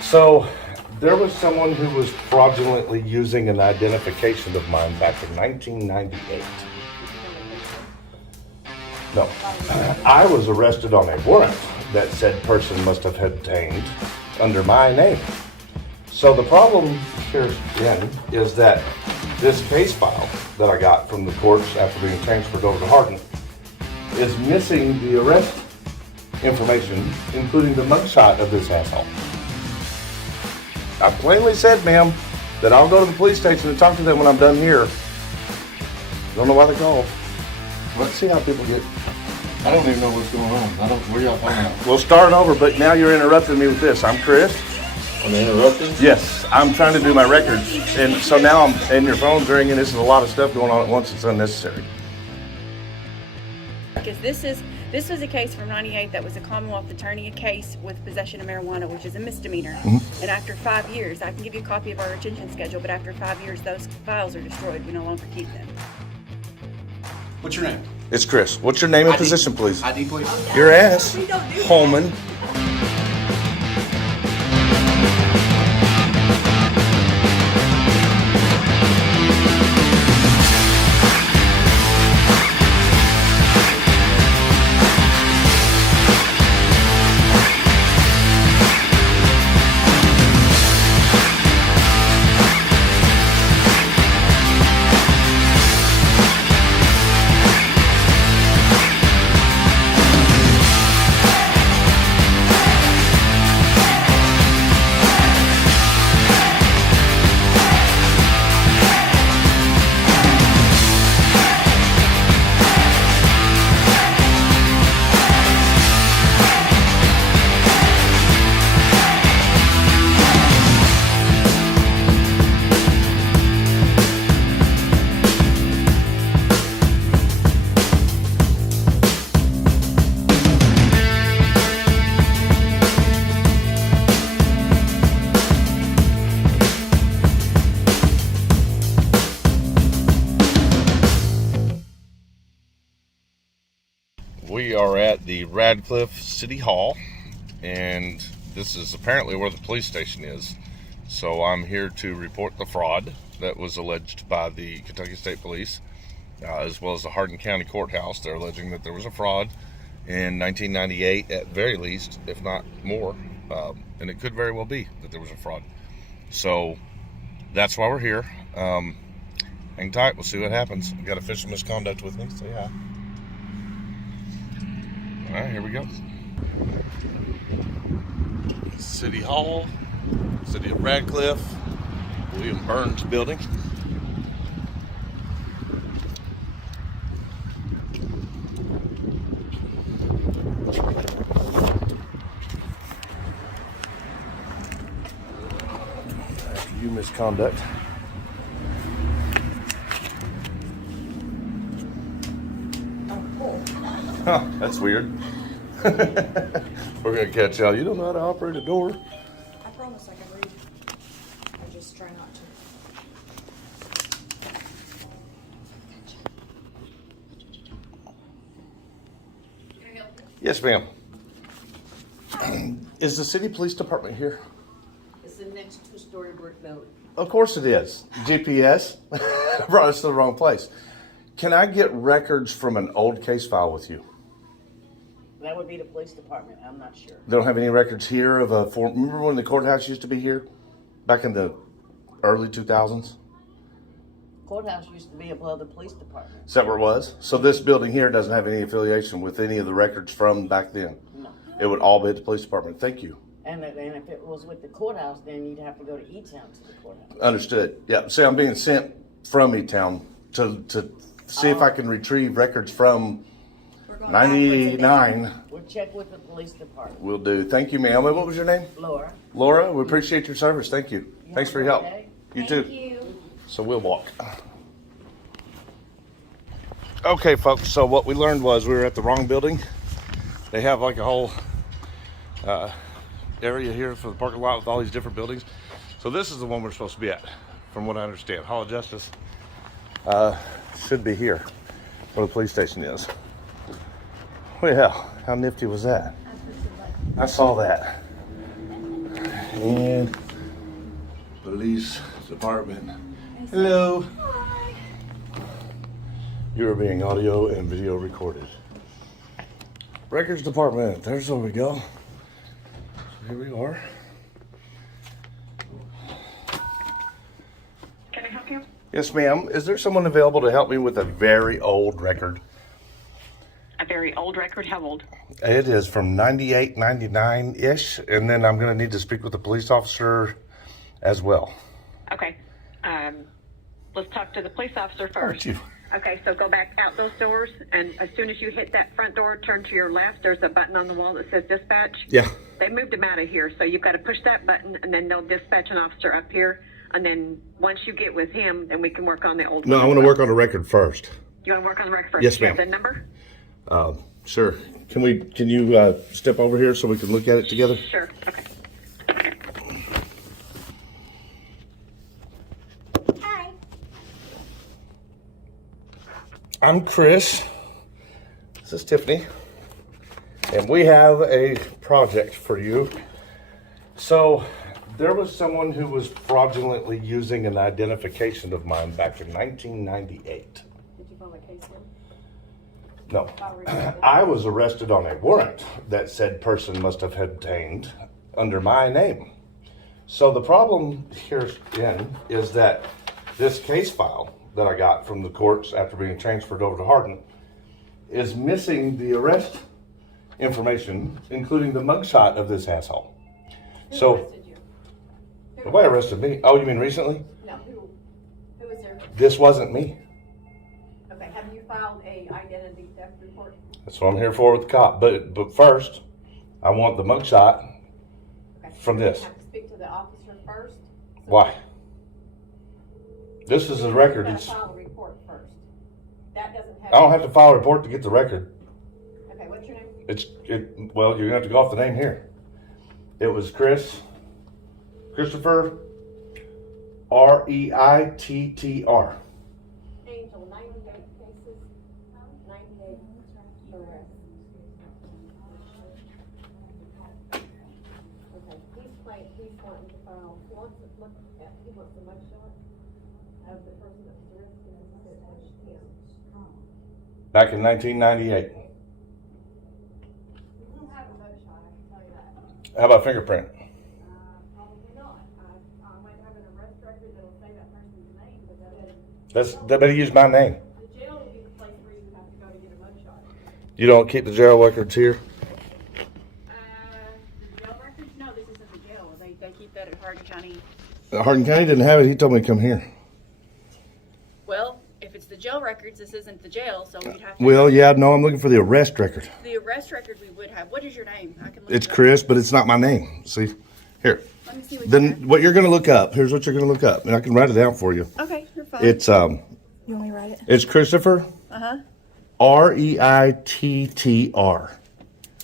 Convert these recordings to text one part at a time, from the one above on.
So there was someone who was fraudulently using an identification of mine back in 1998. No, I was arrested on a warrant that said person must have obtained under my name. So the problem here again is that this case file that I got from the courts after being transferred over to Hardin is missing the arrest information, including the mugshot of this asshole. I plainly said, ma'am, that I'll go to the police station and talk to them when I'm done here. Don't know why they called. Let's see how people get. I don't even know what's going on. Where y'all talking about? We'll start over, but now you're interrupting me with this. I'm Chris. I'm interrupting? Yes, I'm trying to do my records, and so now and your phone's ringing. This is a lot of stuff going on at once. It's unnecessary. Because this was a case from '98 that was a Commonwealth attorney case with possession of marijuana, which is a misdemeanor. Mm-hmm. And after 5 years, I can give you a copy of our retention schedule, but after 5 years, those files are destroyed. We no longer keep them. What's your name? It's Chris. What's your name and position, please? ID, please. Your ass, Holman. We are at the Radcliffe City Hall, and this is apparently where the police station is. So I'm here to report the fraud that was alleged by the Kentucky State Police, as well as the Hardin County Courthouse. They're alleging that there was a fraud in 1998 at very least, if not more, and it could very well be that there was a fraud. So that's why we're here. Hang tight, we'll see what happens. We've got official misconduct with me, say hi. All right, here we go. City Hall, City of Radcliffe, William Burns Building. After you misconduct. Huh, that's weird. We're gonna catch y'all. You don't know how to operate a door. I promise I can read. I just try not to. Yes, ma'am. Is the city police department here? It's the next two-story brick building. Of course it is. GPS brought us to the wrong place. Can I get records from an old case file with you? That would be the police department. I'm not sure. They don't have any records here of a form. Remember when the courthouse used to be here? Back in the early 2000s? Courthouse used to be above the police department. Is that where it was? So this building here doesn't have any affiliation with any of the records from back then? No. It would all be at the police department. Thank you. And if it was with the courthouse, then you'd have to go to E-Town to the courthouse. Understood. Yeah. See, I'm being sent from E-Town to see if I can retrieve records from 99. We'll check with the police department. Will do. Thank you, ma'am. What was your name? Laura. Laura, we appreciate your service. Thank you. Thanks for your help. You too. Thank you. So we'll walk. Okay, folks. So what we learned was we were at the wrong building. They have like a whole area here for the parking lot with all these different buildings. So this is the one we're supposed to be at, from what I understand. Hall of Justice should be here, where the police station is. Well, how nifty was that? I saw that. And police department. Hello. You are being audio and video recorded. Records department. There's where we go. So here we are. Can I help you? Yes, ma'am. Is there someone available to help me with a very old record? A very old record? How old? It is from 98, 99-ish, and then I'm going to need to speak with the police officer as well. Okay. Let's talk to the police officer first. you? Okay, so go back out those doors, and as soon as you hit that front door, turn to your left. There's a button on the wall that says dispatch. Yeah. They moved them out of here, so you've got to push that button, and then they'll dispatch an officer up here. And then once you get with him, then we can work on the old No, one. I want to work on the record first. You want to work on the record first? Yes, Do you have ma'am. the number? Sure. Can you step over here so we can look at it together? Sure. Okay. Hi. I'm Chris. This is Tiffany. And we have a project for you. So, there was someone who was fraudulently using an identification of mine back in 1998. Did you file a case then? No. I was arrested on a warrant that said person must have obtained under my name. So the problem herein is that this case file that I got from the courts after being transferred over to Hardin is missing the arrest information, including the mugshot of this asshole. Who arrested you? Nobody arrested me. Oh, you mean recently? No, who is there? This wasn't me. Okay, have you filed a identity theft report? That's what I'm here for with the cop. But first, I want the mugshot Okay. from this. You have to speak to the officer first. Why? This is a record. You It's, gotta file a report first. That doesn't have. I don't have to file a report to get the record. Okay, what's your name? Well, you're gonna have to go off the name here. It was Christopher, Reittr. Angel, 98 cases, 98 arrests. Okay, he's wanting to file, he wants the mugshot of the person that was arrested and said it was him. Back in 1998. We don't have a mugshot, I can tell you that. How about fingerprint? Probably not. I might have an arrest record that'll say that person's name, but that doesn't. They better use my name. The jail will be the place where you have to go to get a mugshot. You don't keep the jail records here? The jail records? No, this isn't the jail. They keep that at Hardin County. Hardin County didn't have it. He told me to come here. Well, if it's the jail records, this isn't the jail, so we'd have to. Well, yeah, no, I'm looking for the arrest record. The arrest record we would have. What is your name? I can look It's it up. Chris, but it's not my name. See? Here. Let me see what you Then what you're going to look up, here's what you're going to look up. And I can write it down for you. have. Okay, you're fine. It's You want me to write it? it's Christopher, Uh-huh. Reittr.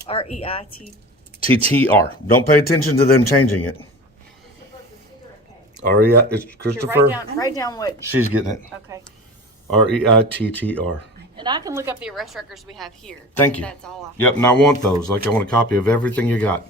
R-E-I-T. TTR. Don't pay attention to them changing it. Reittr. It's Christopher. Write down what. She's getting it. Okay. Reittr. And I can look up the arrest records we have here. Thank you. That's all I. Yep, and I want those. Like I want a copy of everything you got.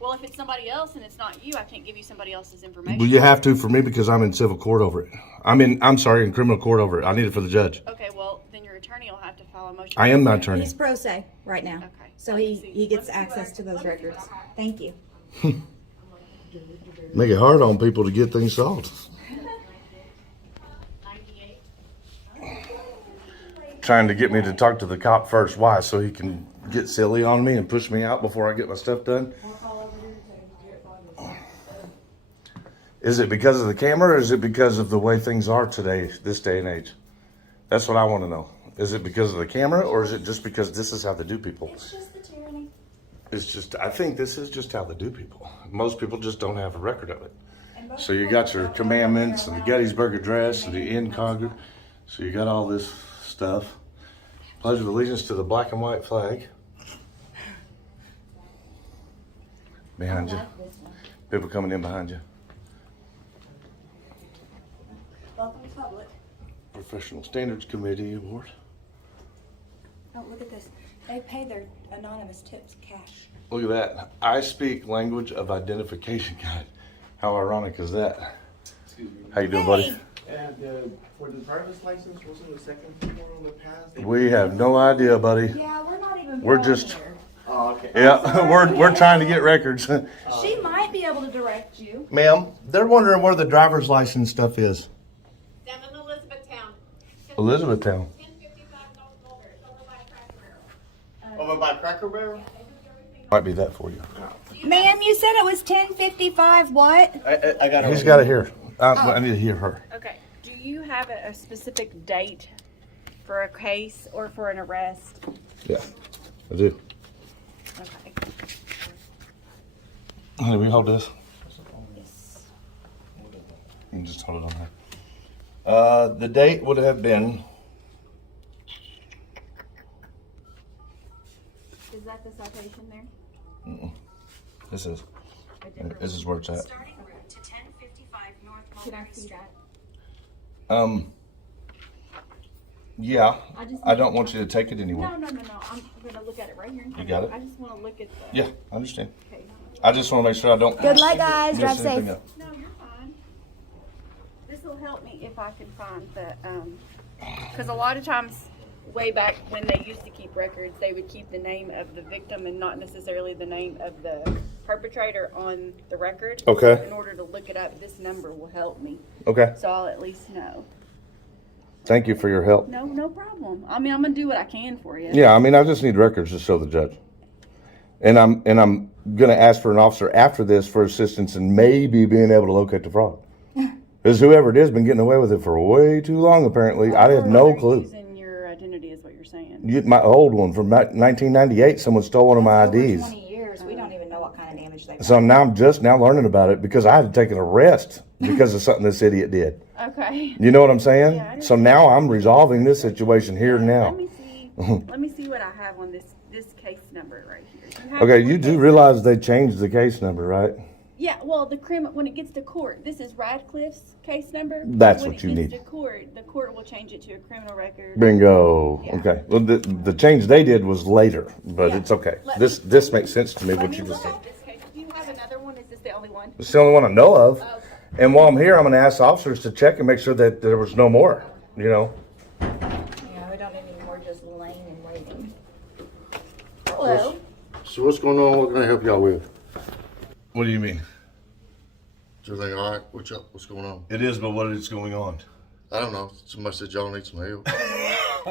Well, if it's somebody else and it's not you, I can't give you somebody else's information. Well, you have to for me because I'm in civil court over it. I'm sorry, in criminal court over it. I need it for the judge. Okay, well, then your attorney will have to file a motion. I am my attorney. He's pro se right now. Okay. So he gets access to those records. Thank you. Make it hard on people to get things solved. 98. Trying to get me to talk to the cop first. Why? So he can get silly on me and push me out before I get my stuff done? Is it because of the camera or is it because of the way things are today, this day and age? That's what I want to know. Is it because of the camera or is it just because this is how they do people? It's just the tyranny. I think this is just how they do people. Most people just don't have a record of it. So you got your commandments and the Gettysburg Address and the incongruous. So you got all this stuff. Pledge of allegiance to the black and white flag. Behind you. People coming in behind you. Welcome to public. Professional Standards Committee Award. Oh, look at this. They pay their anonymous tips cash. Look at that. I speak language of identification. God, how ironic is that? Excuse me. How you doing, buddy? And for the driver's license, wasn't the second one on the pass? We have no idea, buddy. Yeah, we're not even. We're going just- there. Oh, okay. Yeah, we're trying to get records. She might be able to direct you. Ma'am, they're wondering where the driver's license stuff is. Down in Elizabethtown. Elizabethtown. 1055 North Mulberry, it's over by Cracker Barrel. Over by Cracker Barrel? Might be that for you. Ma'am, you said it was 10:55. What? I got it. He's got it here. I need to hear her. Okay. Do you have a specific date for a case or for an arrest? Yeah, I do. Okay. Honey, we hold this. Yes. You can just hold it on there. The date would have been. Is that the citation there? This is. A different This is where it's at. Starting route to 1055 North Can I see that? Yeah. I just I don't want you to take it anywhere. No. I'm gonna look at it right here. You got it? I just want to look at the. Yeah, I understand. Okay. I just want to make sure I don't. Good luck, guys. mess Drive anything safe. up. No, you're fine. This will help me if I can find the, because a lot of times, way back when they used to keep records, they would keep the name of the victim and not necessarily the name of the perpetrator on the record. Okay. In order to look it up, this number will help me, Okay. so I'll at least know. Thank you for your help. No problem. I mean, I'm gonna do what I can for you. Yeah, I mean, I just need records to show the judge. And I'm gonna ask for an officer after this for assistance and maybe being able to locate the fraud. Because whoever it is been getting away with it for way too long. Apparently, I had no They're clue. Using your identity is what you're saying. My old one from 1998. Someone stole one of my Over IDs. 20 years. We don't even know what kind of damage they've So now I'm just now learning about it because I had to take an arrest because of something this idiot did. Okay. You know what I'm saying? Yeah, I So now I'm resolving this situation here and now. Let me see. Let me see what I have on this case number right here. Okay, you do realize they changed the case number, right? Yeah, well, when it gets to court, this is Radcliffe's case number. That's When what you it need. gets to court, the court will change it to a criminal record. Bingo. Yeah. Okay. Well, the change they did was later, but Yeah. it's okay. Let This makes sense to me. Let What me you just look said. at this case. Do you have another one? Is this the only one? It's the only one I know of. Okay. And while I'm here, I'm going to ask officers to check and make sure that there was no more. You know. Yeah, we don't need any more just laying and waiting. Hello. So what's going on? What can I help y'all with? What do you mean? Is everything all right? What's going on? It is, but what is going on? I don't know. Somebody said y'all need some help.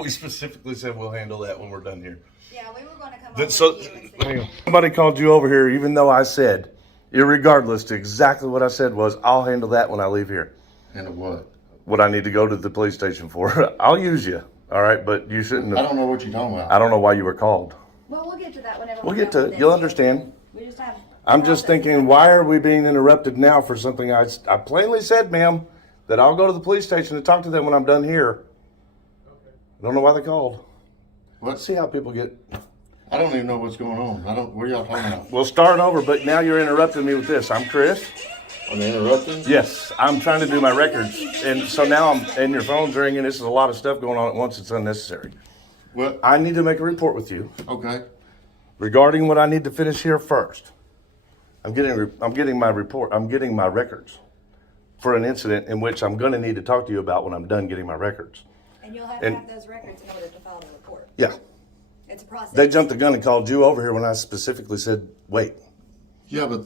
We specifically said we'll handle that when we're done here. Yeah, we were going to come Then, so, hang on. Somebody called you over here, even though I said, irregardless to exactly what I said was, I'll handle that when I leave here. Handle what? What I need to go to the police station for. I'll use you, all right? But you shouldn't I have. don't know what you're talking about. I don't know why you were called. Well, we'll get to that whenever We'll we get go to with it. You'll this. understand. We just have. I'm just thinking, why are we being interrupted now for something I plainly said, ma'am, that I'll go to the police station to talk to them when I'm done here. I don't know why they called. What? See how people get. I don't even know what's going on. What are y'all talking about? We'll start over, but now you're interrupting me with this. I'm Chris. I'm interrupting? Yes, I'm trying to do my records, and so now and your phone's ringing. This is a lot of stuff going on at once. It's unnecessary. What? I need to make a report with you Okay. regarding what I need to finish here first. I'm getting my report. I'm getting my records for an incident in which I'm going to need to talk to you about when I'm done getting my records. And you'll have And- to have those records in order to file the report. Yeah, It's a process. they jumped the gun and called you over here when I specifically said wait. Yeah, but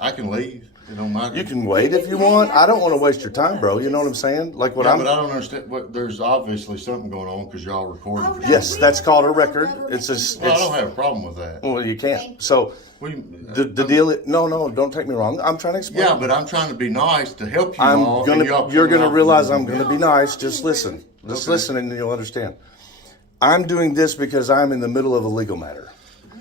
I can leave. It don't matter. You can wait if you want. I don't want to waste your time, bro. You know what I'm saying? Like what Yeah, I'm. but I don't understand. There's obviously something going on because y'all recording. Oh, no. Yes, that's called a record. It's a. Well, I don't have a problem with that. Well, you can't. So What do you- the deal. No, don't take me wrong. I'm trying to explain. Yeah, but I'm trying to be nice to help you I'm all. gonna. and y'all You're come gonna out realize and- I'm gonna be nice. Just listen. Just Okay. listen, and you'll understand. I'm doing this because I'm in the middle of a legal matter.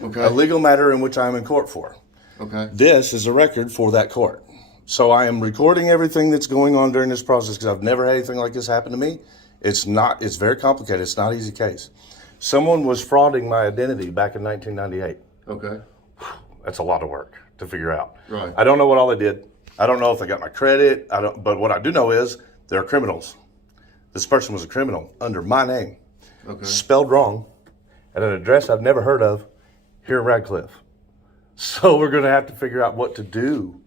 A Okay. legal matter in which I'm in court for. Okay. This is a record for that court. So I am recording everything that's going on during this process because I've never had anything like this happen to me. It's very complicated. It's not an easy case. Someone was frauding my identity back in 1998. Okay. That's a lot of work to figure out. Right. I don't know what all they did. I don't know if they got my credit. But what I do know is they're criminals. This person was a criminal under my name, Okay. spelled wrong, at an address I've never heard of. here in Radcliffe. So we're going to have to figure out what to do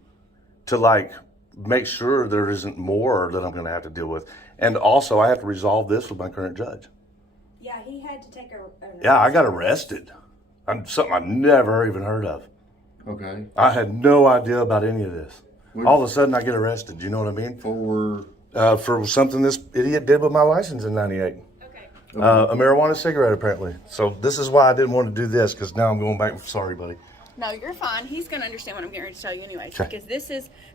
to like make sure there isn't more that I'm going to have to deal with. And also I have to resolve this with my current judge. Yeah, he had to take Yeah, I got arrested. Something I never even heard of. Okay. I had no idea about any of this. All of a sudden I get arrested. You know what I mean? For something this idiot did with my license in 98. Okay. A marijuana cigarette, apparently. So this is why I didn't want to do this, because now I'm going back. Sorry, buddy. No, you're fine. He's going to understand what I'm getting ready to tell you anyways. Okay. Because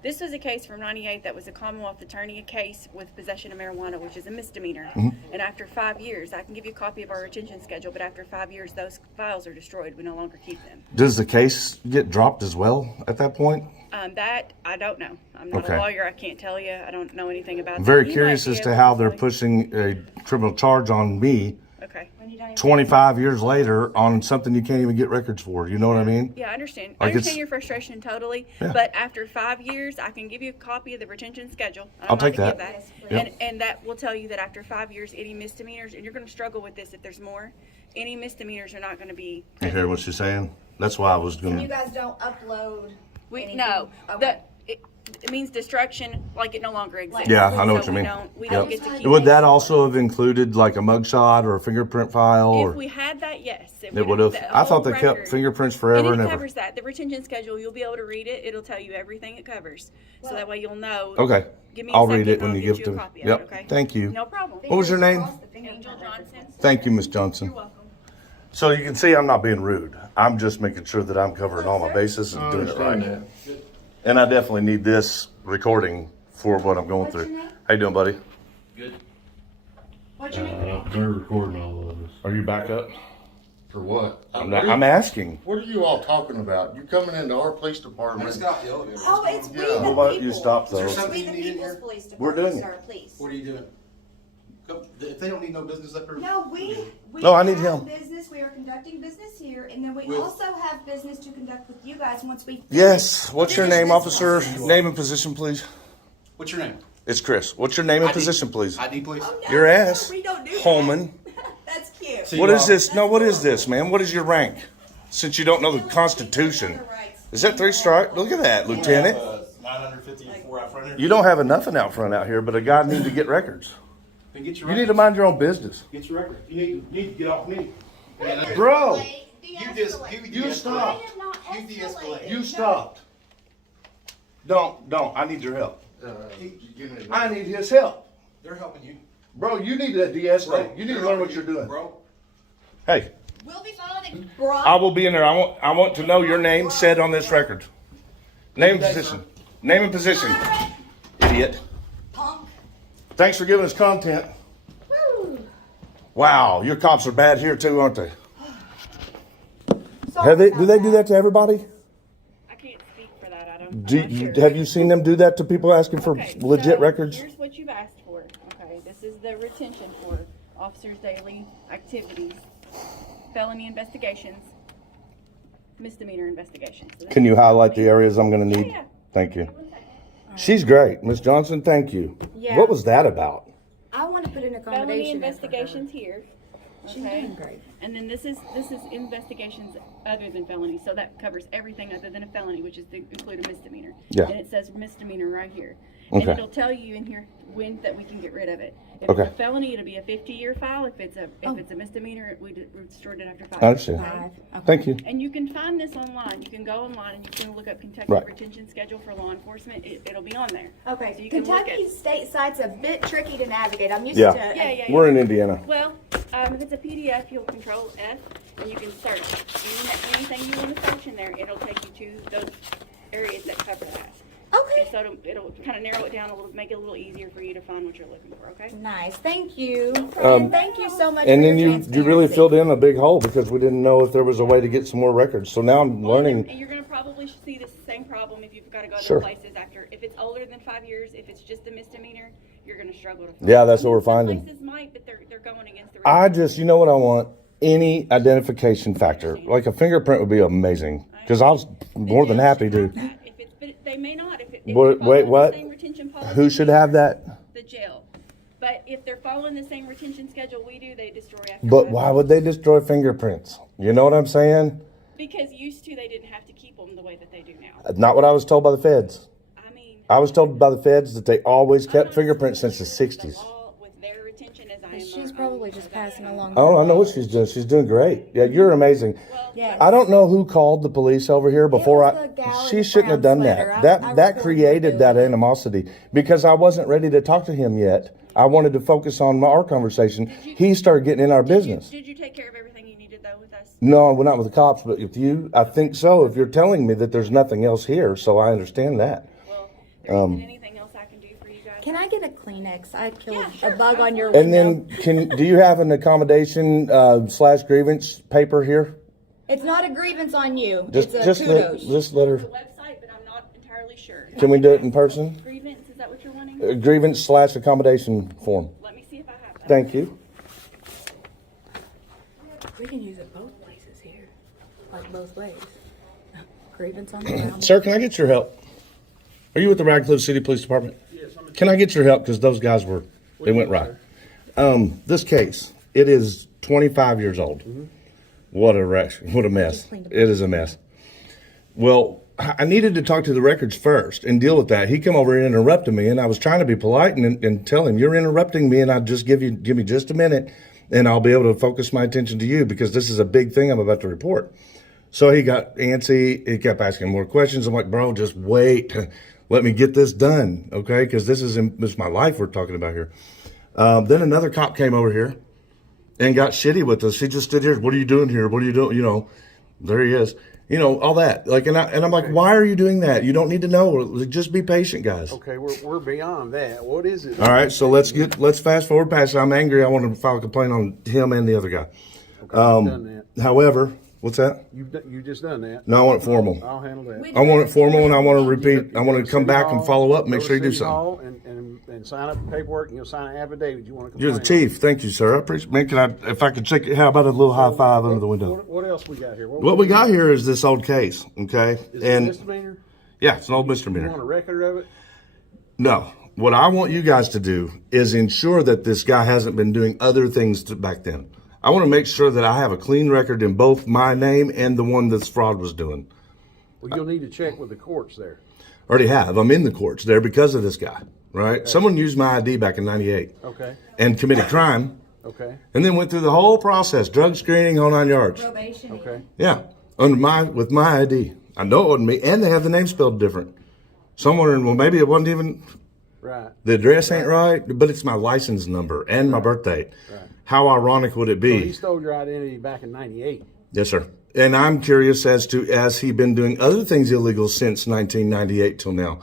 this was a case from 98 that was a Commonwealth attorney case with possession of marijuana, which is a misdemeanor. And after 5 years, I can give you a copy of our retention schedule, but after 5 years, those files are destroyed. We no longer keep them. Does the case get dropped as well at that point? That, I don't know. I'm not a lawyer. I can't tell you. I don't know anything about that. Very He curious might be as to able how to they're tell you. pushing a criminal charge on me Okay. 25 years later on something you can't even get records for. You know what I mean? Yeah, I understand. Like I understand it's- your frustration totally. Yeah. But after 5 years, I can give you a copy of the retention schedule. I'll take Give that. that. And that will tell you that after 5 years, any misdemeanors, and you're going to struggle with this if there's more, any misdemeanors are not going to be. You hear what she's saying? That's why I was going You to. guys don't upload. anything? No. Okay. It means destruction, like it no longer exists. Yeah, I know what So you we mean. We don't get to keep Would it. that also have included like a mugshot or a fingerprint file? If Or we had that, yes. it would have. I thought they kept fingerprints forever and it ever. covers that. The retention schedule, you'll be able to read it. It'll tell you everything it covers. So that way you'll know. Okay. Give me I'll a second read it and when I'll you get give it to a me. copy of Yep. it, okay? Thank you. No problem. What was your name? Angel Johnson. Thank you, Miss Johnson. You're welcome. So you can see I'm not being rude. I'm just making sure that I'm covering all my bases and doing it right. And I definitely need this recording for what I'm going through. How you doing, buddy? Good. What's your name? They're recording all of this. Are you back up? For what? I'm asking. What are you all talking about? You coming into our police I department? just got the elevator. Oh, it's we Yeah. the Well, people. why don't you stop Is there though? something We you the need in people's here? police We're department, doing it. sir, please. What are you doing? If they don't need no business up here. No, we No, I need have him. business. We are conducting business here, and then we With- also have business to conduct with you guys once we. Yes. What's your finish name, this officer? process. Name and position, please. What's your name? It's Chris. What's your name and ID. position, please? ID, please. Oh, no, Your ass. No, we don't do that. Holman. That's cute. So What you is all- this? No, what is this, man? What is your rank? Since you don't know the Constitution. Is that 3 strike? Look at that, Lieutenant. 954 out front here. You don't have nothing out front out here, but a guy needs to get records. Then get your You need to record. mind your own business. Get your record. You need to get off me. Bro, You you stopped. You de-escalate. You stopped. Don't. I need your help. I need his help. They're helping you. Bro, you need to de-escalate. You need to learn what you're doing. Bro. Hey, We'll be following Brock. I will be in there. I want to know your name said on this record. Name and position. Name and position. Idiot. Punk. Thanks for giving us content. Wow, your cops are bad here too, aren't they? Sorry Do about they do that to everybody? I can't speak for that. I'm not sure. Have you seen them do that to people asking for Okay, legit so records? Here's what you've asked for. Okay, this is the retention for officers' daily activities, felony investigations, misdemeanor investigations. So this Can you highlight the areas I'm going to need? Yeah. Thank you. She's great. Miss Johnson, thank you. Yeah. What was that about? I want to put an felony accommodation in for her. investigations here. She's Okay. doing great. And then this is investigations other than felony, so that covers everything other than a felony, which is to include a misdemeanor. Yeah. And it says misdemeanor right here. Okay. And it'll tell you in here when that we can get rid of it. If Okay. it's a felony, it'll be a 50-year file. If it's a misdemeanor, we destroyed it after 5. I understand. Okay? Thank you. And you can find this online. You can go online and you can look up Kentucky Right. retention schedule for law enforcement. It'll be on there. Okay, So you can look Kentucky at- state site's a bit tricky to navigate. I'm used Yeah. to. Yeah. We're in Indiana. Well, if it's a PDF, you'll control F and you can search. Anything you want to search in there, it'll take you to those areas that cover that. Okay. And so it'll kind of narrow it down a little, make it a little easier for you to find what you're looking for, okay? Nice. Thank you. And thank you so much And for then your you really transparency. filled in a big hole because we didn't know if there was a way to get some more records. So now I'm learning. And you're going to probably see the same problem if you've got to go to Sure. places after. If it's older than 5 years, if it's just a misdemeanor, you're going to struggle to find. Yeah, that's what we're Some finding. places might, but they're going against the I rules. just, you know what I want? Any identification factor. Like a fingerprint would be amazing. Because I was more than happy to. If it's, but they may not. If Wait, they're following the what? same retention policy Who should we have do, that? The jail. But if they're following the same retention schedule we do, they destroy after But 5 why years. would they destroy fingerprints? You know what I'm saying? Because used to, they didn't have to keep them the way that they do now. Not what I was told by the feds. I mean, I was told by the feds that they always I'm kept not fingerprints as since the familiar with 60s. law with their retention as I am. She's my probably own, just so passing that's- along. Oh, I know what she's doing. She's doing great. Yeah, you're amazing. Well, Yeah. I don't know who called the police over here before was the gal in she the shouldn't have brown done sweater. that. I That reported created her that doing it. animosity because I wasn't ready to talk to him yet. I wanted to focus on our conversation. He started getting in our business. Did you take care of everything you needed though with us? No, we're not with the cops, but with you, I think so. If you're telling me that there's nothing else here, so I understand that. Well, there isn't anything else I can do for you guys. Can I get a Kleenex? I killed Yeah, sure, a bug on your window. And then, do you have an accommodation / grievance paper here? It's not a grievance on you. Just it's a kudos. let her. The website, but I'm not entirely sure. Can we do it in person? Grievance, is that what you're wanting? Grievance / accommodation form. Let me see if I have that. Thank you. We can use it both places here, like both ways. Grievance on the ground. Sir, can I get your help? Are you with the Radcliffe City Police Department? Yes, I'm Can I get your help? Because those guys they went right. This case, it is 25 years old. What a wreck, what a mess. It is a mess. Well, I needed to talk to the records first and deal with that. He come over and interrupted me, and I was trying to be polite and tell him, you're interrupting me, and I'll just give me just a minute, and I'll be able to focus my attention to you because this is a big thing I'm about to report. So he got antsy. He kept asking more questions. I'm like, bro, just wait. Let me get this done, okay? Because this is my life we're talking about here. Then another cop came over here and got shitty with us. He just stood here. What are you doing here? What are you doing? You know, there he is. You know, all that. Like, and I'm like, why are you doing that? You don't need to know. Just be patient, guys. Okay, we're beyond that. What is it? All right, so let's fast forward past it. I'm angry. I want to file a complaint on him and the other guy. Okay, you've done that. However, what's that? You just done that. No, I want it formal. I'll handle that. I want it formal, and I want to repeat. I want to come City back and Hall, follow up and make go to sure you do City something. Hall and sign up the paperwork, and you'll sign an affidavit. You want to You're the complain on. chief. Thank you, sir. I appreciate. Man, if I could check it, how about a little high five under the window? What else we got here? What we got here is this old case, okay? Is it a misdemeanor? Yeah, it's an old You want misdemeanor. a record of it? No. What I want you guys to do is ensure that this guy hasn't been doing other things back then. I want to make sure that I have a clean record in both my name and the one this fraud was doing. Well, you'll need to check with the courts there. Already have. I'm in the courts there because of this guy, right? Okay. Someone used my ID back in 98 Okay. and committed crime Okay. and then went through the whole process, drug screening, whole 9 yards. Probation. Okay. Yeah, with my ID. I know it wasn't me, and they have the name spelled different. So I'm wondering, well, maybe it wasn't even, Right. the address ain't right, but it's my license number and my birth date. Right. How ironic would it So he be? stole your identity back in '98. Yes, sir. And I'm curious as to, has he been doing other things illegal since 1998 till now?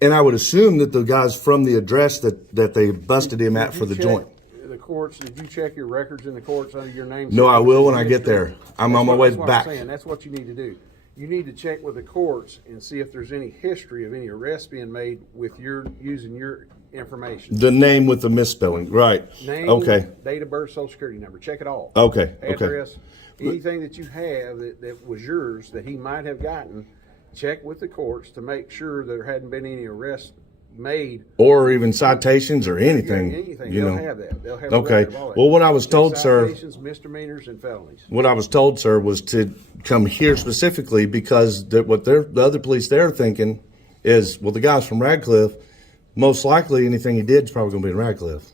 And I would assume that the guy's from the address that they busted him at for the joint. The courts, did you check your records in the courts under your name? No, I will when I get there. I'm on my way That's what back. I'm saying. That's what you need to do. You need to check with the courts and see if there's any history of any arrests being made with using your information. The name with the misspelling, right? Name, Okay. date of birth, social security number. Check it all. Okay. Okay. Address, anything that you have that was yours that he might have gotten, check with the courts to make sure there hadn't been any arrests made. Or even citations or anything. Anything. You They'll know. have that. They'll have Okay. a record of all that. Well, what I was told, sir. Citations, misdemeanors, and felonies. What I was told, sir, was to come here specifically because the other police there are thinking is, well, the guy's from Radcliffe. Most likely, anything he did is probably going to be in Radcliffe.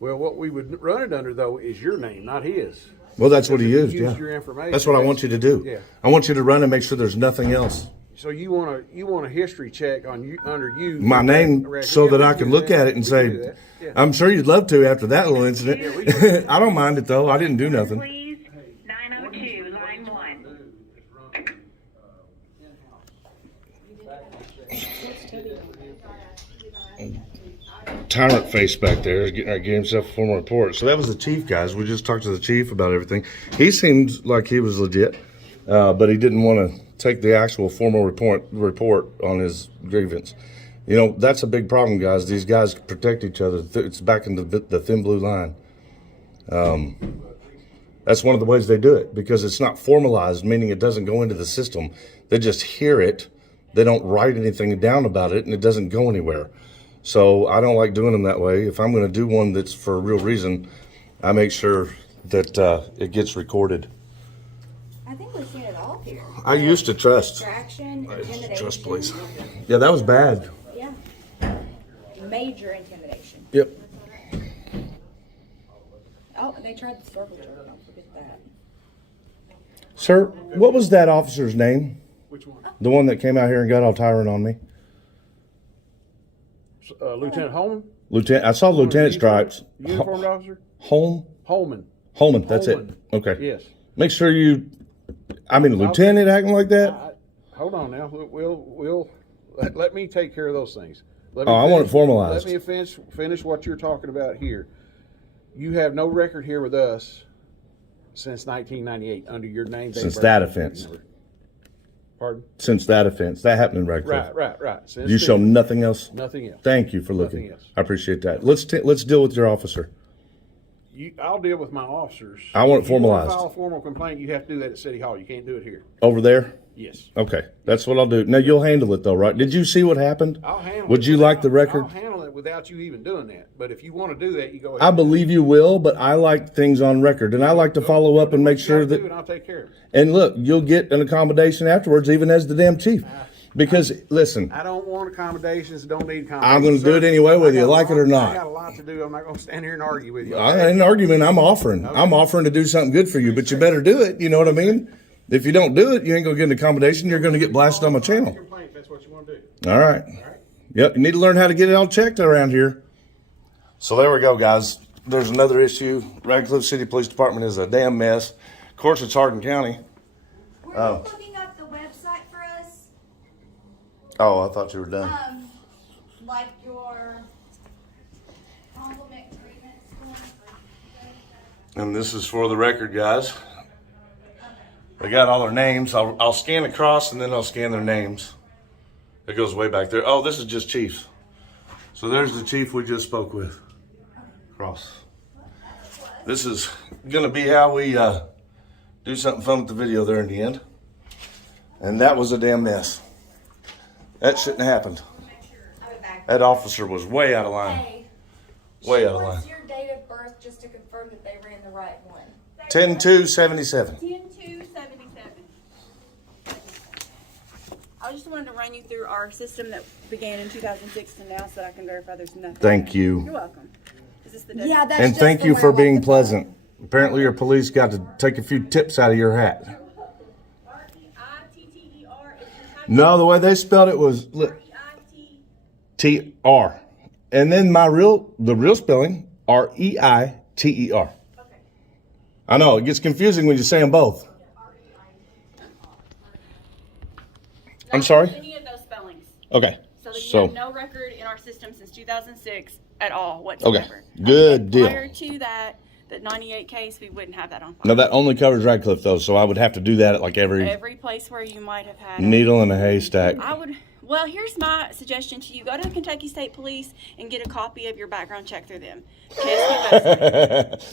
Well, what we would run it under, though, is your name, not his. Well, that's what he Because used. if you Yeah, your information, that's what I want you to do. Yeah. I want you to run and make sure there's nothing else. So you want a history check on you under you. My name, so that I can look at it and say, Yeah. I'm sure you'd love to after that little incident. I don't mind it though. I didn't do nothing. Please, 902, line 1. Tyrant face back there is getting himself a formal report. So that was the chief, guys. We just talked to the chief about everything. He seemed like he was legit, but he didn't want to take the actual formal report on his grievance. You know, that's a big problem, guys. These guys protect each other. It's back in the thin blue line. That's one of the ways they do it because it's not formalized, meaning it doesn't go into the system. They just hear it. They don't write anything down about it, and it doesn't go anywhere. So I don't like doing them that way. If I'm going to do one that's for a real reason, I make sure that it gets recorded. I think we've seen it all here. I used to trust. Distraction, I used to intimidation. trust police. Yeah, that was bad. Yeah. Major intimidation. Yep. Oh, and they tried the circle jerk. Don't forget that. Sir, what was that officer's name? Which one? The one that came out here and got all tyrant on me? Lieutenant Holman? Lieutenant, I saw Lieutenant Stripes. Uniformed officer? Holman? Holman. Holman, that's Holman. it. Okay. Yes. Make sure you, I mean, lieutenant acting like that? Hold on now. We'll let me take care of those things. Let Oh, me I want it formalized. Let me finish what you're talking about here. You have no record here with us since 1998 under your name. Since that offense. Pardon? Since that offense. That happened in Radcliffe. Right. Since You show then, nothing else? nothing else. Thank you for looking. Nothing else. I appreciate that. Let's deal with your officer. I'll deal with my officers. I want it If you wanna formalized. file a formal complaint, you have to do that at City Hall. You can't do it here. Over there? Yes. Okay, that's what I'll do. Now, you'll handle it though, right? Did you see what happened? I'll handle it. Would you like the record? I'll handle it without you even doing that. But if you want to do that, you go ahead. I believe you will, but I like things on record, and I like to follow up and make sure You do, that. and I'll take care of it. And look, you'll get an accommodation afterwards, even as the damn chief. Because listen, I don't want accommodations. Don't need accommodations. I'm going to do it Sir, anyway, whether I you got a like it lot- or not. I got a lot to do. I'm not going to stand here and argue with you. I ain't an argument. I'm offering. I'm offering to do something good for you, but you better do it. You know what I mean? If you don't do it, you ain't going to get an accommodation. You're going to get blasted on my channel. Complaint, if that's what you want to do. All right. Yep. You need to learn how to get it all checked around here. So there we go, guys. There's another issue. Radcliffe City Police Department is a damn mess. Of course, it's Hardin County. Were you looking up the website for us? Oh, I thought you were done. Like your compliment treatment form? And this is for the record, guys. They got all their names. I'll scan across and then I'll scan their names. It goes way back there. Oh, this is just chiefs. So there's the chief we just spoke with. Cross. This is gonna be how we do something fun with the video there in the end. And that was a damn mess. That shouldn't have happened. That officer was way out of line. Hey, Way out of line. what's your date of birth just to confirm that they ran the right one? 10-2-77. 10-2-77. I just wanted to run you through our system that began in 2006 to now, so that I can verify there's nothing. Thank You're you. welcome. Is this the Yeah, that's And just thank the you way for I like being the pleasant. Apparently your police got to take a few tips out of your hat. R-E-I-T-T-E-R. No, the way they spelled it was R-E-I-T. T-R. And then the real spelling, R-E-I-T-E-R. Okay. I know, it gets confusing when you say them both. I'm sorry? Any of those spellings. Okay. So that you So, have no record in our system since 2006 at all whatsoever. okay. Good deal. Prior to that, the 98 case, we wouldn't have that on file. Now that only covers Radcliffe though, so I would have to do that at like every Every place where you might have had it. needle in a haystack. Well, here's my suggestion to you. Go to Kentucky State Police and get a copy of your background check through them.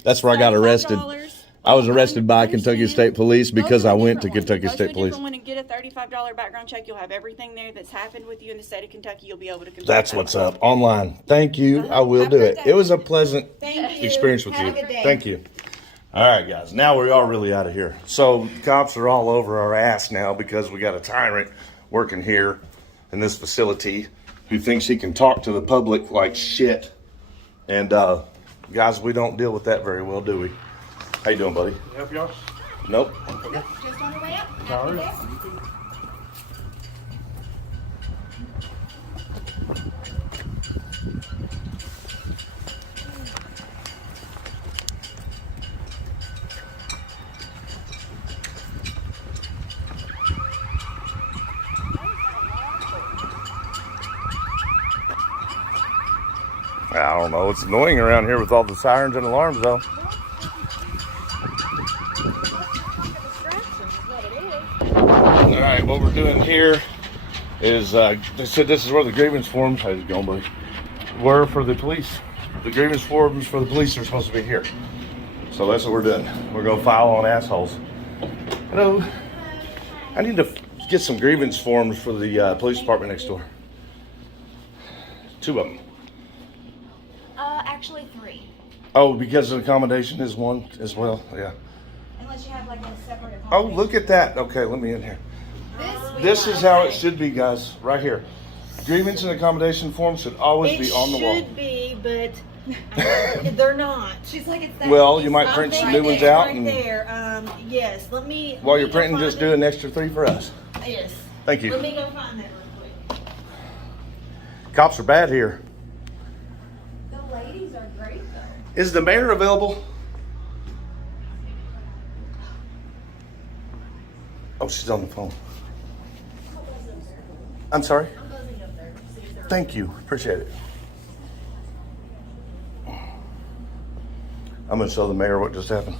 That's where I got arrested. I was arrested by Kentucky State Police because I went to Kentucky State Police. Go to a different one and get a $35 background check. You'll have everything there that's happened with you in the state of Kentucky. You'll be able to compare. That's what's up. Online. Thank you. I will do it. It was a pleasant experience with you. Thank you. All right, guys. Now we are really out of here. So cops are all over our ass now because we got a tyrant working here in this facility who thinks he can talk to the public like shit. And guys, we don't deal with that very well, do we? How you doing, buddy? Help y'all? Nope. Just on the way up. Sorry. Happy day. I don't know. It's annoying around here with all the sirens and alarms, though. All right, what we're doing here is they said this is where the grievance forms. How's it going, buddy? Were for the police. The grievance forms for the police are supposed to be here. So that's what we're doing. We're gonna file on assholes. Hello. I need to get some grievance forms for the police department next door. 2 of them. Actually 3. Oh, because the accommodation is one as well. Yeah. unless you have like a separate. Oh, look at that. Okay, let me in here. This This is how it should be, guys. Right here. Grievance and accommodation form should always be on the wall. It should be, but they're not. She's like, it's that. Well, you might print some new ones out, Right and there. Yes. Let me. while you're let me go printing, find just it. do an extra 3 for us. Yes. Thank you. Let me go find that real quick. Cops are bad here. The ladies are great though. Is the mayor available? Oh, she's on the phone. I'm sorry? I'm buzzing up there. See if they're. Thank you. Appreciate it. I'm going to show the mayor what just happened.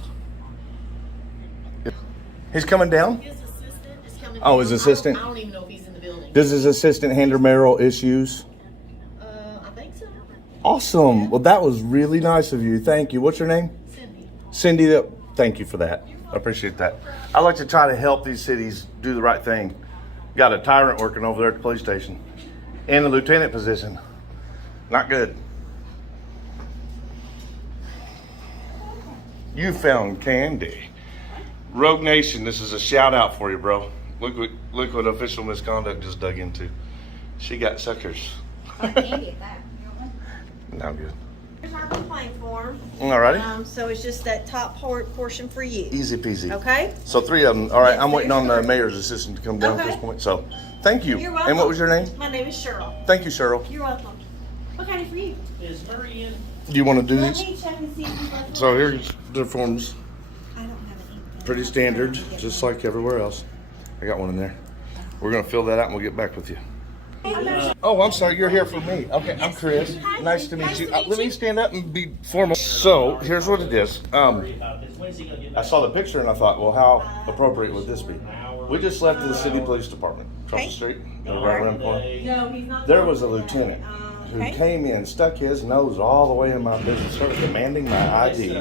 He's coming down? His assistant is coming. Oh, his down. assistant? I don't even know if he's in the building. Does his assistant handle mayoral issues? I think so. Awesome. Well, that was really nice of you. Thank you. What's your name? Cindy. Cindy, thank you for that. I appreciate that. I like to try to help these cities do the right thing. Got a tyrant working over there at the police station in a lieutenant position. Not good. You found candy. Rogue Nation, this is a shout out for you, bro. Look what official misconduct just dug into. She got suckers. Candy at that. Now good. Here's our complaint form. Alrighty. So it's just that top portion for you. Easy peasy. Okay? So 3 of them. All right, Yes, I'm waiting on the there's mayor's assistant to come down at this Okay. point. So thank you. You're welcome. And what was your name? My name is Cheryl. Thank you, Cheryl. You're welcome. What kind of for you? Do you want to do Let these? me check and see if he's left. So here's the forms. I don't have any. Pretty standard, just like everywhere else. I got one in there. We're going to fill that out and we'll get back with you. Oh, I'm sorry. You're here for me. Okay, I'm Chris. Nice to meet you. Let me stand up and be formal. So here's what it is. I saw the picture and I thought, well, how appropriate would this be? We just left the city police department across the street, right around the corner. No, he's not. There was a lieutenant who Okay. came in, stuck his nose all the way in my business, started demanding my ID.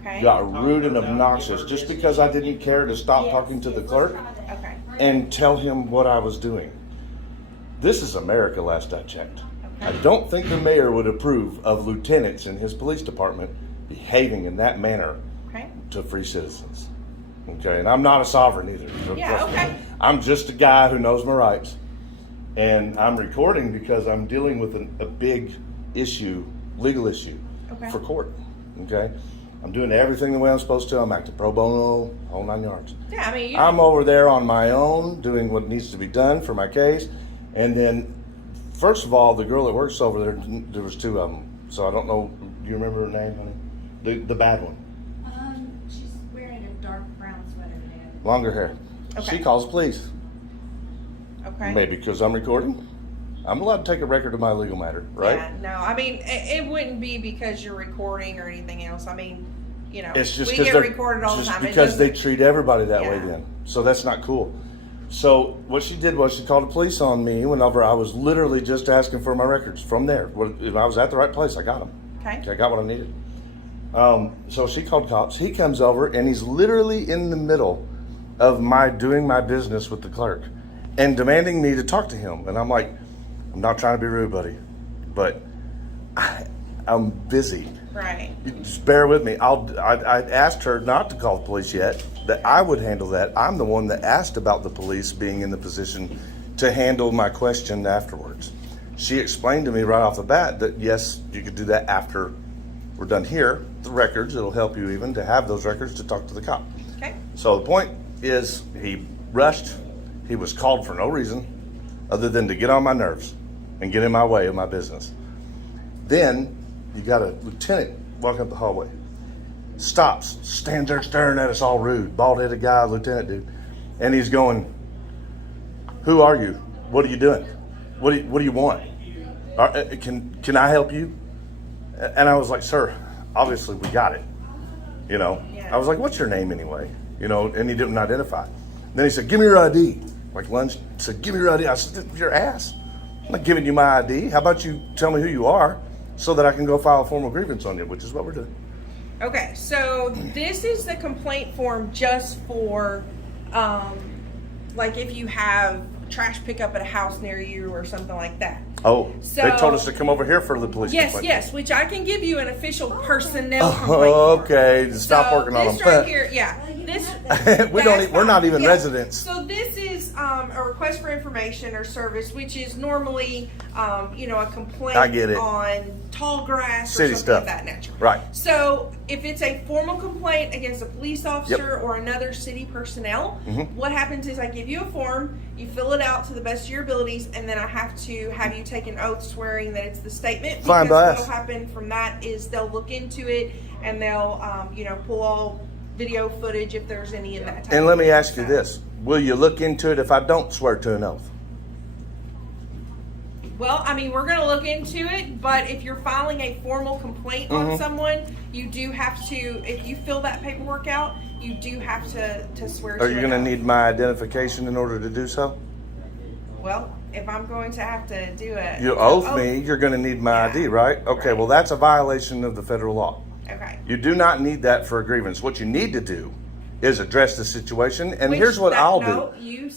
Okay. Got rude and obnoxious just because I didn't care to stop talking to the clerk Okay. and tell him what I was doing. This is America, last I checked. I don't think the mayor would approve of lieutenants in his police department behaving in that manner Okay. to free citizens. Okay, and I'm not a sovereign either. Yeah, okay. I'm just a guy who knows my rights. And I'm recording because I'm dealing with a big issue, legal issue Okay. for court. Okay? I'm doing everything the way I'm supposed to. I'm acting pro bono, whole 9 yards. Yeah, I mean, I'm over there on my own doing what needs to be done for my case. And then, first of all, the girl that works over there, there was 2 of them. So I don't know, do you remember her name, honey? The bad one. She's wearing a dark brown sweater today. Longer hair. Okay. She calls the police. Okay. Maybe because I'm recording. I'm allowed to take a record of my legal matter, right? Yeah, no, I mean, it wouldn't be because you're recording or anything else. I mean, you know, It's just we 'cause get they're- recorded all the just time. It because they doesn't- treat everybody that way Yeah. then. So that's not cool. So what she did was she called the police on me whenever I was literally just asking for my records from there. If I was at the right place, I got them. Okay. I got what I needed. So she called cops. He comes over and he's literally in the middle of my doing my business with the clerk and demanding me to talk to him. And I'm like, I'm not trying to be rude, buddy, but I'm busy. Right. You just bear with me. I asked her not to call the police yet, that I would handle that. I'm the one that asked about the police being in the position to handle my question afterwards. She explained to me right off the bat that yes, you could do that after we're done here. The records, it'll help you even to have those records to talk to the cop. Okay. So the point is he rushed. He was called for no reason other than to get on my nerves and get in my way of my business. Then you got a lieutenant walking up the hallway. Stops, stands there staring at us all rude. Bald-headed guy, lieutenant dude. And he's going, who are you? What are you doing? What do you want? Can I help you? And I was like, sir, obviously we got it. You know, Yeah. I was like, what's your name anyway? You know, and he didn't identify. Then he said, give me your ID. Like lunch, he said, give me your ID. I said, your ass. I'm not giving you my ID. How about you tell me who you are so that I can go file a formal grievance on you, which is what we're doing. Okay, so this is the complaint form just for, like if you have trash pickup at a house near you or something like that. Oh, So- they told us to come over here for the police Yes, complaint. yes, which I can give you an official personnel complaint. Oh, okay, stop So working on this them. right here, yeah. This We don't. that's We're not fine. even Yeah. residents. So this is a request for information or service, which is normally, a complaint I get it. on tall grass City or something stuff. of that nature. Right. So if it's a formal complaint against a police officer Yep. or another city personnel, Mhm. what happens is I give you a form, you fill it out to the best of your abilities, and then I have to have you take an oath swearing that it's the statement. Fine Because by what'll us. happen from that is they'll look into it and they'll, pull all video footage if there's any in that. type And of let me thing. ask you So- this: will you look into it if I don't swear to an oath? Well, I mean, we're going to look into it, but if you're filing a formal complaint on Mhm. someone, you do have to, if you fill that paperwork out, you do have to swear to Are you an going to oath. need my identification in order to do so? Well, if I'm going to have to do it. You oath me, you're going to need my Yeah. ID, right? Okay, well, that's a violation of the federal law. Okay. You do not need that for a grievance. What you need to do is address the situation, and Which here's what that- I'll no, do. you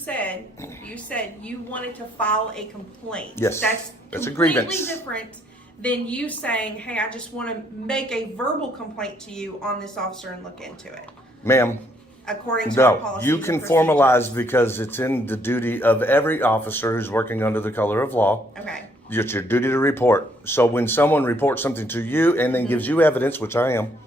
said you wanted to file a complaint. Yes, That's that's a completely grievance. different than you saying, "Hey, I just want to make a verbal complaint to you on this officer and look into it." Ma'am, According to our no, policies you and can procedures. formalize because it's in the duty of every officer who's working under the color of law. Okay. It's your duty to report. So when someone reports something to you and then gives you evidence, which I am,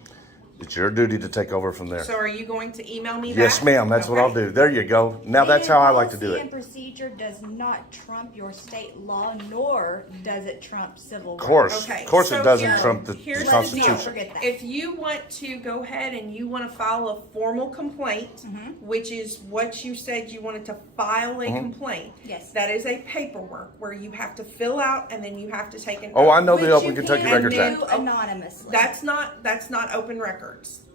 it's your duty to take over from there. So are you going to email me that? Yes, ma'am. That's what I'll Okay. do. There you go. Now that's how I like to do Policy and it. procedure does not trump your state law, nor does it trump civil. Of course, Okay, of course, so it doesn't here- trump the here's the Constitution. deal. Forget that. If you want to go ahead and you want to file a formal complaint, which is what you said you wanted to file a complaint. Yes. That is a paperwork where you have to fill out and then you have to take an Oh, I oath. know Which the Open you Kentucky can Records do Act. anonymously. That's not open records.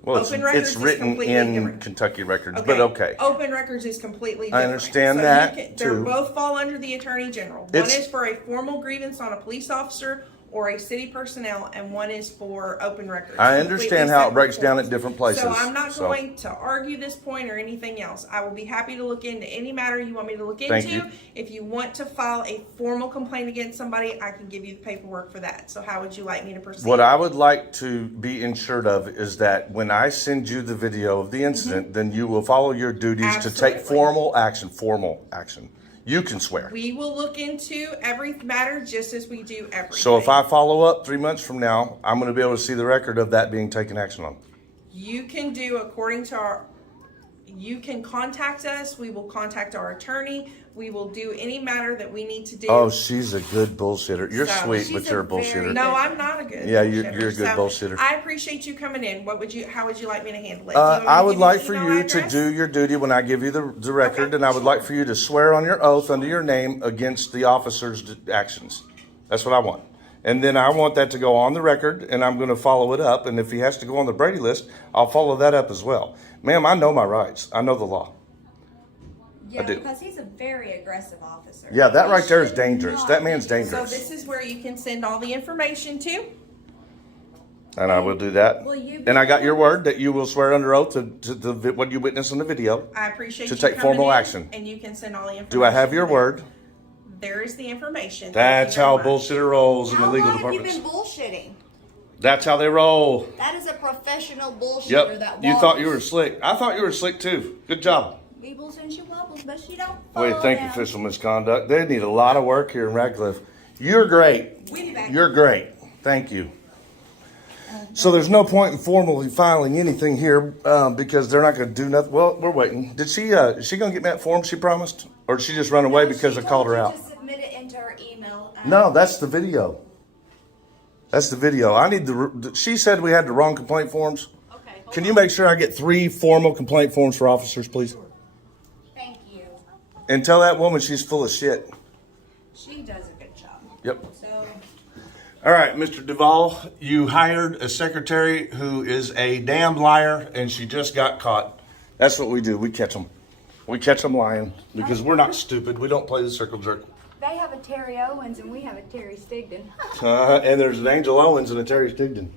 Well, Open records it's is written completely in different. Kentucky Records, but okay. Open records is completely I different. understand So that, they too. both fall under the Attorney General. One It's- is for a formal grievance on a police officer or a city personnel, and one is for open records. I Completely understand how it separate breaks down forms. at different places. So I'm not so- going to argue this point or anything else. I will be happy to look into any matter you want me to look Thank into. you. If you want to file a formal complaint against somebody, I can give you the paperwork for that. So how would you like me to proceed? What I would like to be ensured of is that when I send you the video of the incident, then you will follow your duties to take Absolutely. formal action. Formal action. You can swear. We will look into every matter just as we do everything. So if I follow up 3 months from now, I'm going to be able to see the record of that being taken action on. You can do according to our, you can contact us. We will contact our attorney. We will do any matter that we need to do. Oh, she's a good bullshitter. You're So- sweet, She's but you're a a very bullshitter. No, I'm not a good. Yeah, you're bullshitter. a good bullshitter. I appreciate you coming in. How would you like me to handle it? Do you want me I to would give you like an for email you to address? do your duty when I give you the record, Okay, and I would like for you to swear on your oath under your name against the officer's actions. That's what I want. And then I want that to go on the record, and I'm going to follow it up. And if he has to go on the Brady list, I'll follow that up as well. Ma'am, I know my rights. I know the law. Yeah, do. because he's a very aggressive officer. Yeah, that He right there is should dangerous. not That man's be- So dangerous. this is where you can send all the information to. And I will do that. Will you be And I got your able- word that you will swear under oath to what you witnessed on the video. I appreciate To you take coming formal in, action. and you can send all the information. Do I have your there. word? There is the information. That's Thank you how very much. bullshitter rolls in the How legal long have you departments. been bullshitting? That's how they roll. That is a professional bullshitter Yep. that You thought you were wobbles. slick. I thought you were slick too. Good job. Weebles and she wobbles, but she don't Wait, fall thank you, down. official misconduct. They need a lot of work here in Radcliffe. You're great. We'll be back. You're great. Thank you. So there's no point in formally filing anything here because they're not going to do nothing. Well, we're waiting. Did she? Is she going to get me that form she promised, or did she just run away because I called her out? She told you to submit it into her email. No, that's the video. That's the video. I need the. She said we had the wrong complaint forms. Okay. Can you make sure I get 3 formal complaint forms for officers, please? Thank you. And tell that woman she's full of shit. She does a good job. Yep. So, All right, Mr. Duvall, you hired a secretary who is a damn liar, and she just got caught. That's what we do. We catch them. We catch them lying because we're not stupid. We don't play the circle jerk. They have a Terry Owens and we have a Terry Stigdon. And there's an Angel Owens and a Terry Stigdon.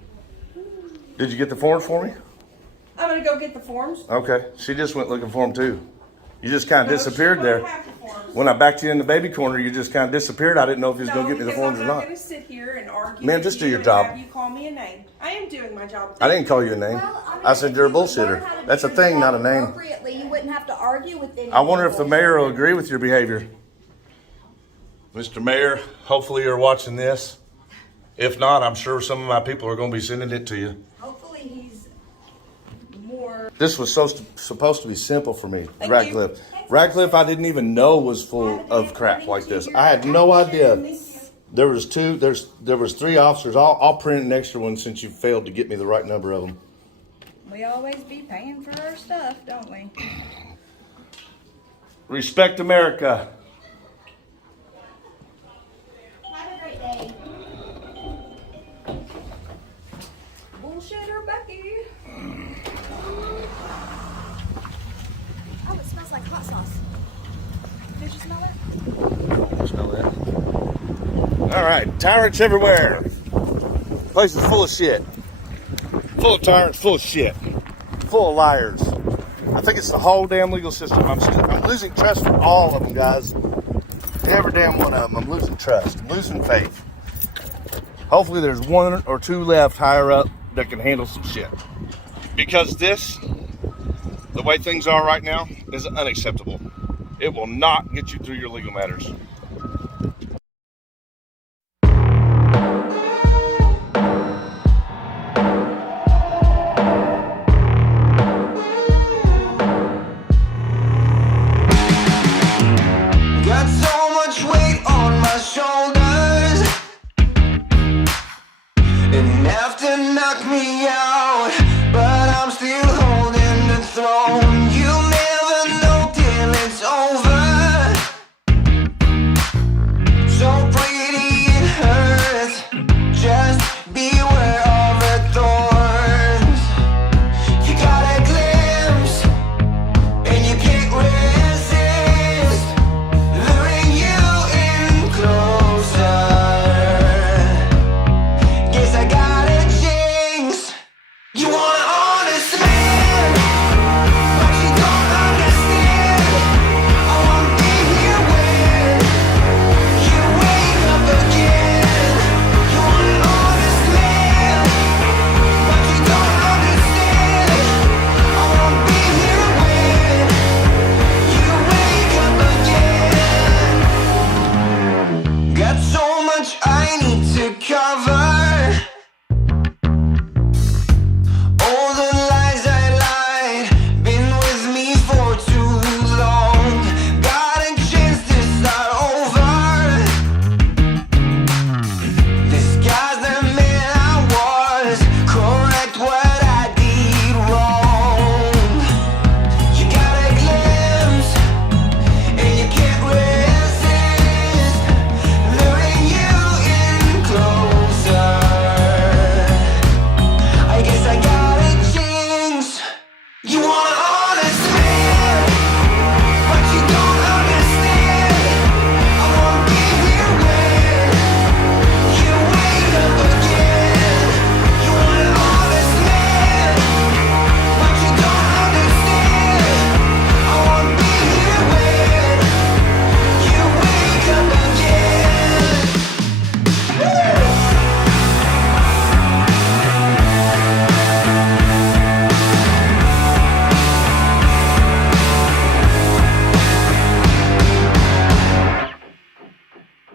Did you get the forms for me? I'm gonna go get the forms. Okay. She just went looking for them too. You just kind of disappeared You're there. gonna have the forms. When I backed you in the baby corner, you just kind of disappeared. I didn't know if you was going to get me the because forms or I'm not. not gonna sit here and argue. Man, with just do you your and job. Have you call me a name. I am doing my job. I didn't call you a name. I said you're a bullshitter. That's a thing, not a name. Appropriately, you wouldn't have to argue with anyone. I wonder if the mayor will agree with your behavior. Mr. Mayor, hopefully you're watching this. If not, I'm sure some of my people are going to be sending it to you. Hopefully he's more. This was supposed to be simple for me, Thank Radcliffe. Radcliffe, I didn't even know was full of crap like this. I had no idea. There was 3 officers. I'll print an extra one since you failed to get me the right number of them. We always be paying for our stuff, don't we? Respect America. Have a great day. Bullshitter Becky. Oh, it smells like hot sauce. Did you smell it? Smell that? All right, tyrants everywhere. Place is full of shit. Full of tyrants, full of shit. Full of liars. I think it's the whole damn legal system. I'm losing trust for all of them, guys. Every damn one of them. I'm losing trust. I'm losing faith. Hopefully there's 1 or 2 left higher up that can handle some shit. Because this, the way things are right now, is unacceptable. It will not get you through your legal matters. Got so much weight on my shoulders, enough to knock me out, but I'm still holding the throne. You never know till it's over. So pretty it hurts, just beware of the thorns. You got a glimpse, and you can't resist, luring you in closer. Guess I got a jinx. You want an honest man, but you don't understand. I won't be here when you wake up again. You want an honest man, but you don't understand. I won't be here when you wake up again. Got so much I need to cover. All the lies I lied, been with me for too long. Got a chance to start over. Disguise the man I was, correct what I did wrong. You got a glimpse, and you can't resist, luring you in closer. I guess I got a jinx. You want an honest man, but you don't understand. I won't be here when you wake up again. You want an honest man, but you don't understand. I won't be here when you wake up again.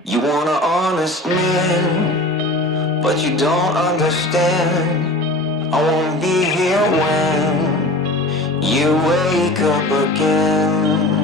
You want an honest man, but you don't understand. I won't be here when you wake up again.